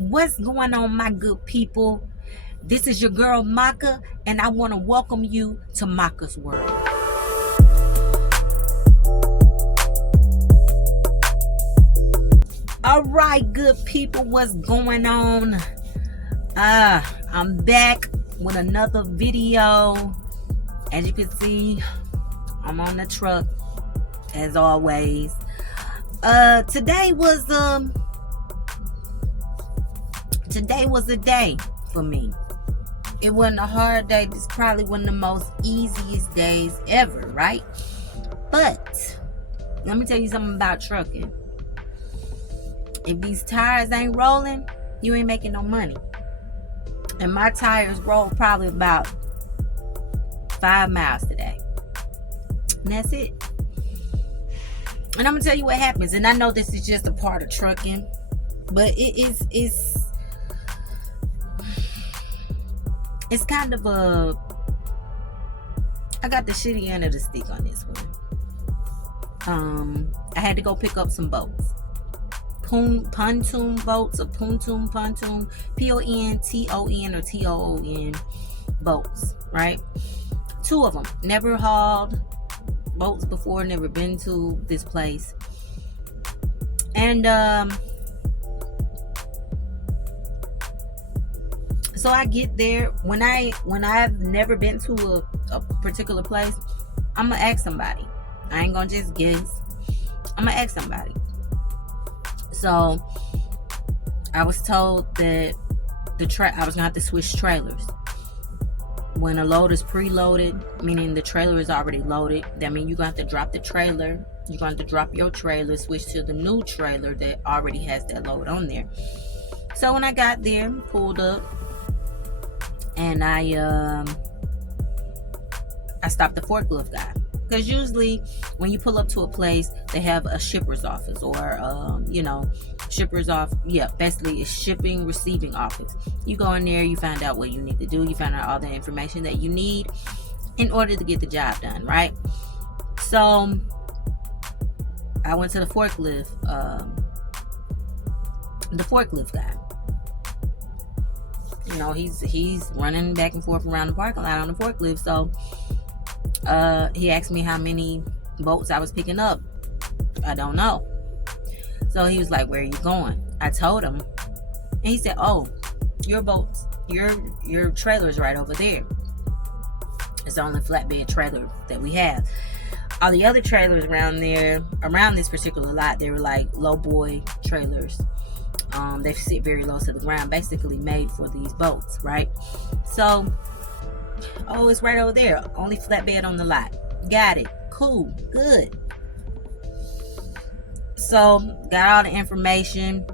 What's going on, my good people? This is your girl Maka, and I want to welcome you to Maka's World. All right, good people, what's going on? I'm back with another video. As you can see, I'm on the truck as always. Today was a day for me. It wasn't a hard day. This is probably one of the most easiest days ever, right? But let me tell you something about trucking. If these tires ain't rolling, you ain't making no money. And my tires rolled probably about 5 miles today. And that's it. And I'm gonna tell you what happens. And I know this is just a part of trucking, but it's kind of I got the shitty end of the stick on this one. I had to go pick up some boats. Pontoon boats, or pontoon, PONTON or TOON boats, right? 2 of them. Never hauled boats before, never been to this place. And so I get there. When I've never been to a particular place, I'm gonna ask somebody. I ain't gonna just guess. I'm gonna ask somebody. So I was told that I was gonna have to switch trailers. When a load is preloaded, meaning the trailer is already loaded, that means you're gonna have to drop the trailer. You're gonna have to drop your trailer, switch to the new trailer that already has that load on there. So when I got there, pulled up, and I stopped the forklift guy. Because usually when you pull up to a place, they have a shipper's office or, shipper's office. Yeah, basically it's shipping, receiving office. You go in there, you find out what you need to do. You find out all the information that you need in order to get the job done, right? So I went to the forklift guy. He's running back and forth around the parking lot on the forklift. So he asked me how many boats I was picking up. I don't know. So he was like, "Where are you going?" I told him, and he said, "Oh, your boats, your trailer's right over there. It's the only flatbed trailer that we have. All the other trailers around this particular lot, they were like low boy trailers. They sit very low to the ground, basically made for these boats, right? So, oh, it's right over there. Only flatbed on the lot. Got it. Cool. Good." So, got all the information.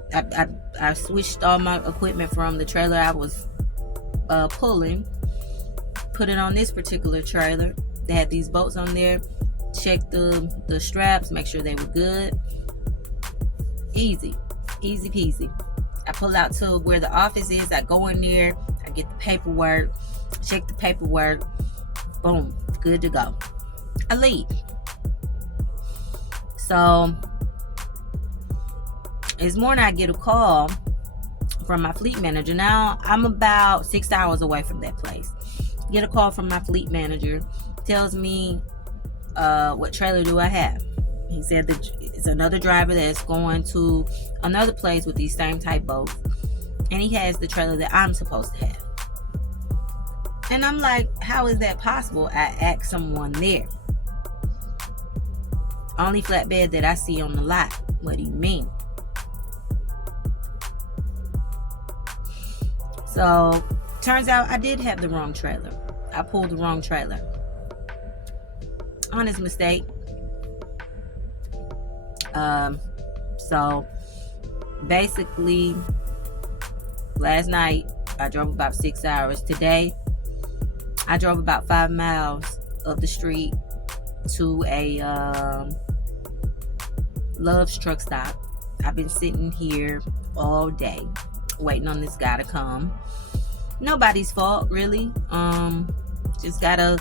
I switched all my equipment from the trailer I was pulling. Put it on this particular trailer. They had these boats on there. Checked the straps. Make sure they were good. Easy peasy. I pull out to where the office is. I go in there. I get the paperwork. Check the paperwork. Boom. Good to go. I leave. So this morning I get a call from my fleet manager. Now I'm about 6 hours away from that place. Get a call from my fleet manager. Tells me what trailer do I have. He said that it's another driver that's going to another place with these same type boats, and he has the trailer that I'm supposed to have. And I'm like, how is that possible? I asked someone there. Only flatbed that I see on the lot. What do you mean? So turns out I did have the wrong trailer. I pulled the wrong trailer. Honest mistake. So basically last night I drove about 6 hours. Today I drove about 5 miles up the street to a Love's Truckstop. I've been sitting here all day waiting on this guy to come. Nobody's fault, really. Just gotta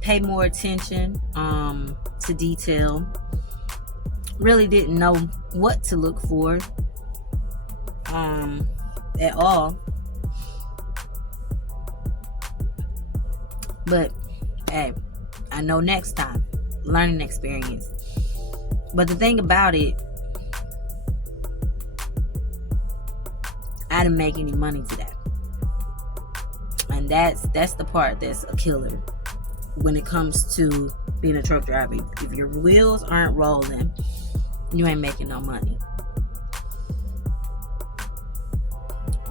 pay more attention to detail. Really didn't know what to look for. at all. But hey, I know next time. Learning experience. But the thing about it, I didn't make any money today. And that's the part that's a killer when it comes to being a truck driver. If your wheels aren't rolling, you ain't making no money.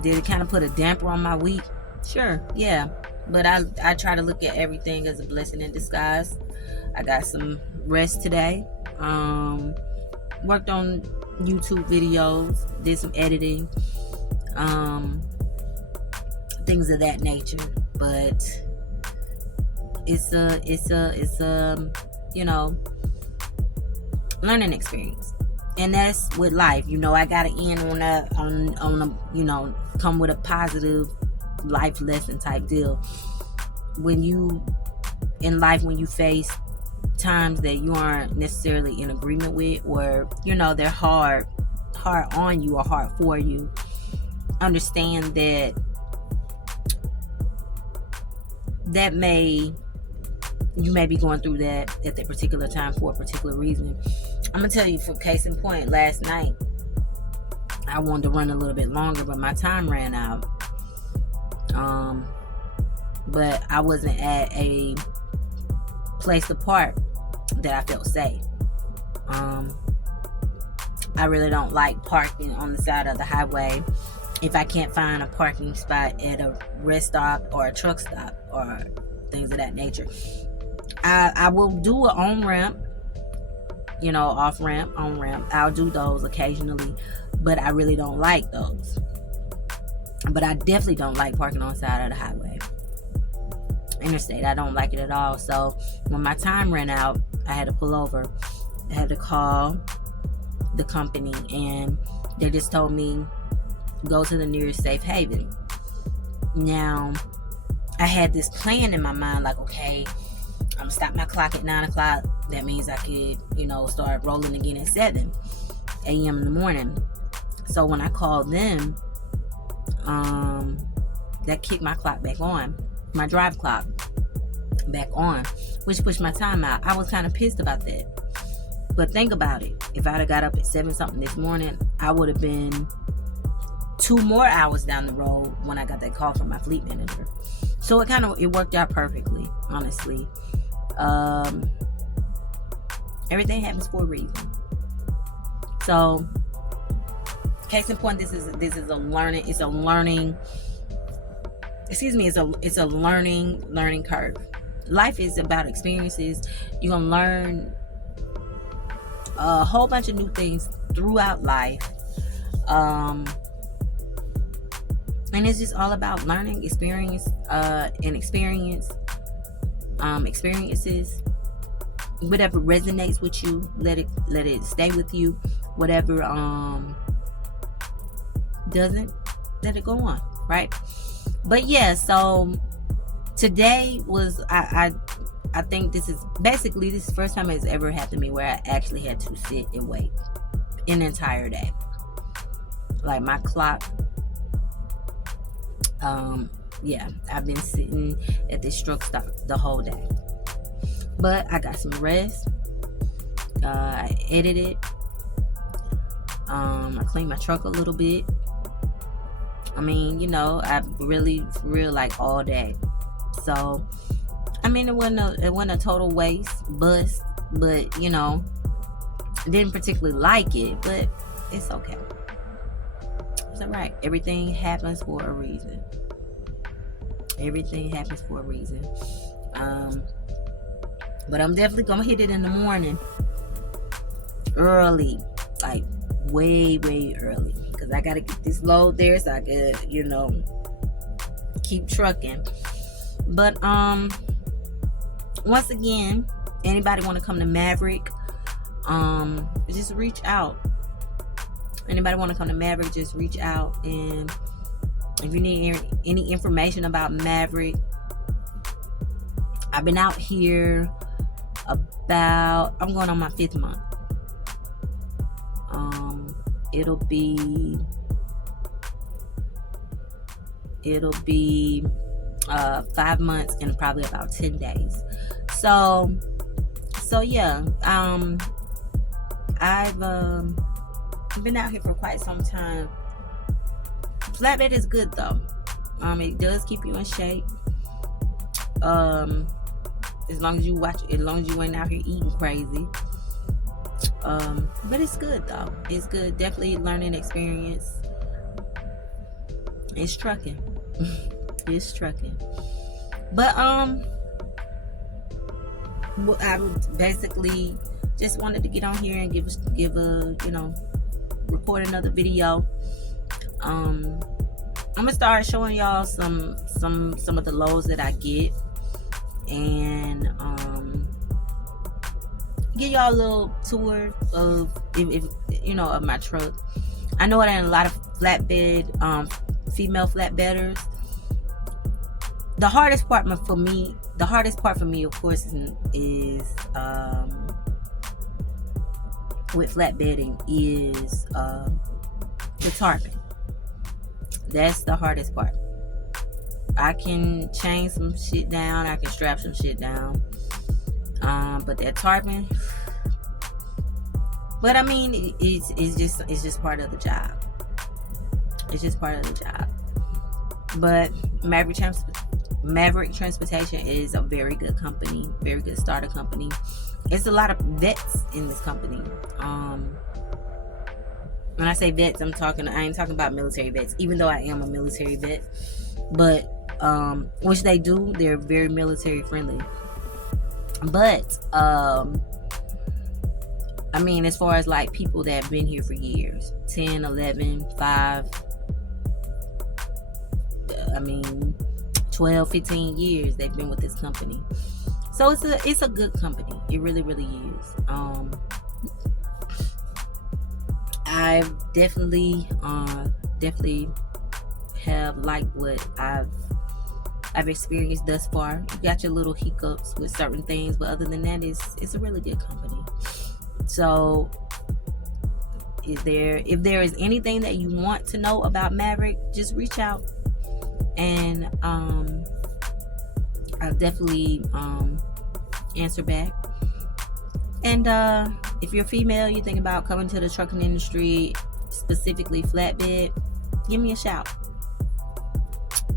Did it kind of put a damper on my week? Sure, yeah. But I try to look at everything as a blessing in disguise. I got some rest today. Worked on YouTube videos, did some editing, things of that nature. But it's a learning experience. And that's with life. I gotta end on a come with a positive life lesson type deal. When you in life, when you face times that you aren't necessarily in agreement with, or they're hard on you or hard for you, understand that you may be going through that at that particular time for a particular reason. I'm gonna tell you, for case in point, last night I wanted to run a little bit longer, but my time ran out. But I wasn't at a place to park that I felt safe. I really don't like parking on the side of the highway if I can't find a parking spot at a rest stop or a truck stop or things of that nature. I will do an on-ramp, off-ramp, on-ramp. I'll do those occasionally, but I really don't like those. But I definitely don't like parking on the side of the highway. Interstate, I don't like it at all. So when my time ran out, I had to pull over. I had to call the company, and they just told me, go to the nearest safe haven. Now, I had this plan in my mind, like, okay, I'm gonna stop my clock at 9 o'clock. That means I could, start rolling again at 7 a.m. in the morning. So when I called them, that kicked my clock back on, my drive clock back on, which pushed my time out. I was kind of pissed about that. But think about it. If I'd have got up at 7 something this morning, I would have been 2 more hours down the road when I got that call from my fleet manager. So it worked out perfectly, honestly. Everything happens for a reason. So, case in point, this is a learning. It's a learning. It's a learning curve. Life is about experiences. You're gonna learn a whole bunch of new things throughout life. And it's just all about learning, experiences. Whatever resonates with you, let it stay with you. Whatever doesn't, let it go on, right? But yeah, so today was I think this is the first time it's ever happened to me where I actually had to sit and wait an entire day. Like my clock, I've been sitting at this truck stop the whole day. But I got some rest. I edited. I cleaned my truck a little bit. I really, for real, like all day. So, it wasn't a total bust, but didn't particularly like it, but it's okay. It's alright. Everything happens for a reason. But I'm definitely gonna hit it in the morning, early, like way, way early, because I gotta get this load there so I could, keep trucking. But once again, anybody want to come to Maverick, just reach out. Anybody want to come to Maverick, just reach out. And if you need any information about Maverick, I've been out here I'm going on my 5th month. It'll be It'll be 5 months and probably about 10 days. So yeah, I've been out here for quite some time. Flatbed is good though. It does keep you in shape. As long as you ain't out here eating crazy. But it's good though. It's good. Definitely learning experience. It's trucking. It's trucking. But I would basically just wanted to get on here and give a record another video. I'm gonna start showing y'all some of the loads that I get, and give y'all a little tour of of my truck. I know that in a lot of flatbed female flatbedders, the hardest part for me of course is with flatbedding is the tarping. That's the hardest part. I can chain some shit down, I can strap some shit down, but that tarping, but I mean, it's just part of the job. It's just part of the job. But Maverick Transportation is a very good company, very good starter company. It's a lot of vets in this company. When I say vets, I ain't talking about military vets, even though I am a military vet. But which they're very military friendly. But I mean, as far as like people that have been here for years, 10, 11, 5, 12, 15 years they've been with this company. So it's a good company. It really, really is. I've definitely have liked what I've experienced thus far. You got your little hiccups with certain things, but other than that, it's a really good company. So if there is anything that you want to know about Maverick, just reach out, and I'll definitely answer back. And if you're female, you think about coming to the trucking industry, specifically flatbed, give me a shout.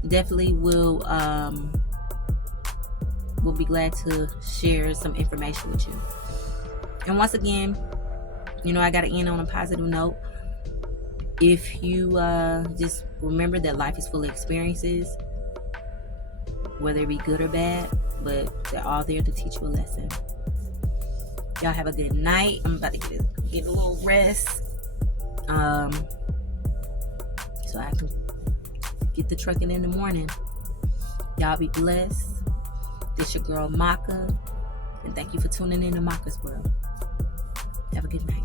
Definitely will be glad to share some information with you. And once again, I got to end on a positive note. If you just remember that life is full of experiences, whether it be good or bad, but they're all there to teach you a lesson. Y'all have a good night. I'm about to get a little rest, so I can get the trucking in the morning. Y'all be blessed. This your girl Maka, and thank you for tuning in to Maka's World. Have a good night.